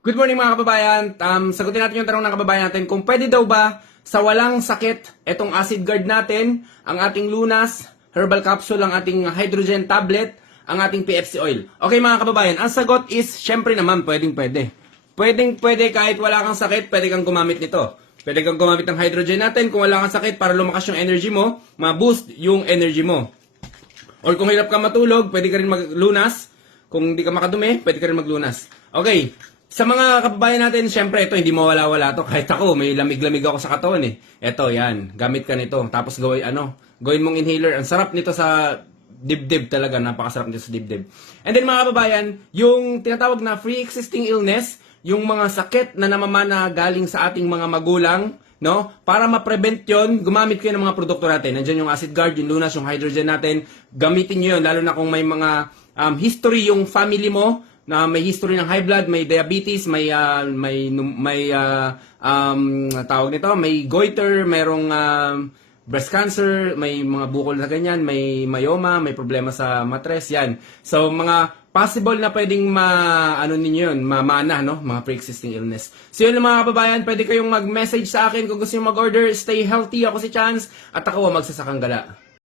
Good morning mga kababayan. Sagutin natin yung tanong ng kababayan natin kung pwede daw ba sa walang sakit etong acid guard natin, ang ating lunas, herbal capsule, ang ating hydrogen tablet, ang ating PFC oil. Okay mga kababayan, ang sagot is syempre naman pwede. Pwede kahit wala kang sakit, pwede kang gumamit nito. Pwede kang gumamit ng hydrogen natin kung wala kang sakit para lumakas yung energy mo, ma-boost yung energy mo. Or kung hirap ka matulog, pwede ka rin maglunas. Kung hindi ka makadumi, pwede ka rin maglunas. Okay. Sa mga kababayan natin, syempre, ito, hindi mawala-wala to. Kahit ako, may lamig-lamig ako sa katawan eh. Ito, yan. Gamit ka nito. Tapos gawin mong inhaler. Ang sarap nito sa dibdib talaga. Napakasarap nito sa dibdib. And then mga kababayan, yung tinatawag na pre-existing illness, yung mga sakit na namamana galing sa ating mga magulang, no? Para ma-prevent yun, gumamit kayo ng mga produkto natin. Nandiyan yung acid guard, yung lunas, yung hydrogen natin. Gamitin nyo yun, lalo na kung may mga history yung family mo, na may history ng high blood, may diabetes, may tawag nito, may goiter, merong breast cancer, may mga bukol na ganyan, may myoma, may problema sa matres, yan. So mga possible na pwedeng ninyo yun, mamana, no? Mga pre-existing illness. So yun mga kababayan, pwede kayong mag-message sa akin kung gusto nyo mag-order. Stay healthy, ako si Chance, at ako ang magsasakang gala.